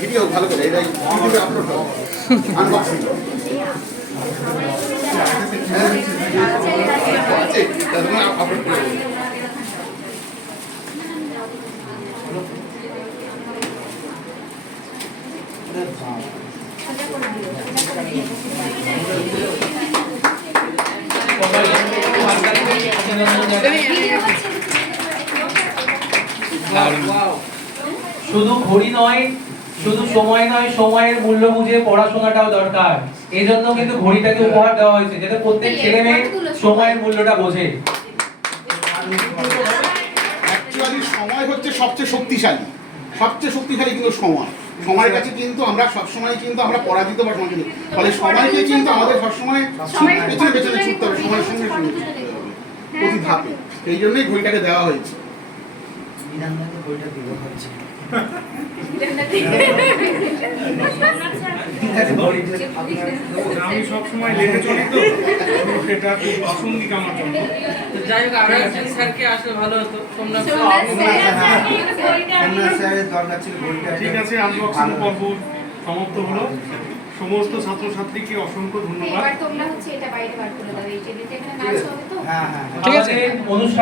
Video ভালো করে এটাই ইউটিউবে আপলোড হবে আনবক্সিং আছে তাহলে আপলোড করে শুধু ঘড়ি নয়, শুধু সময় নয়, সময়ের মূল্য বুঝে পড়াশোনাটাও দরকার। এই জন্য কিন্তু ঘড়িটাকে উপহার দেওয়া হয়েছে, যাতে প্রত্যেক ছেলে মেয়ে সময়ের মূল্যটা বোঝে। অ্যাকচুয়ালি সময় হচ্ছে সবচেয়ে শক্তিশালী কিন্তু সময়ের কাছে কিন্তু আমরা সবসময় কিন্তু আমরা পরাজিত বা সমাজ ফলে সময়কে কিন্তু আমাদের সবসময় পেছনে পেছনে ছুটতে হবে, সময়ের সঙ্গে সঙ্গে ছুটতে হবে প্রতি ধাপে। এই জন্যই ঘড়িটাকে দেওয়া হয়েছে। আমি সবসময় লেগে চলি তো সেটা খুব প্রাসঙ্গিক আমার জন্য। যাই হোক আমরা স্যারকে আসলে ভালো হতো। ঠিক আছে, আনবক্সিং পর্ব সমাপ্ত হলো। সমস্ত ছাত্রছাত্রীকে অসংখ্য ধন্যবাদ। এবার তোমরা হচ্ছে এটা বাইরে বার করে দাও, এই টেবিলটা এখানে নাচ হবে তো। ঠিক আছে, অনুষ্ঠান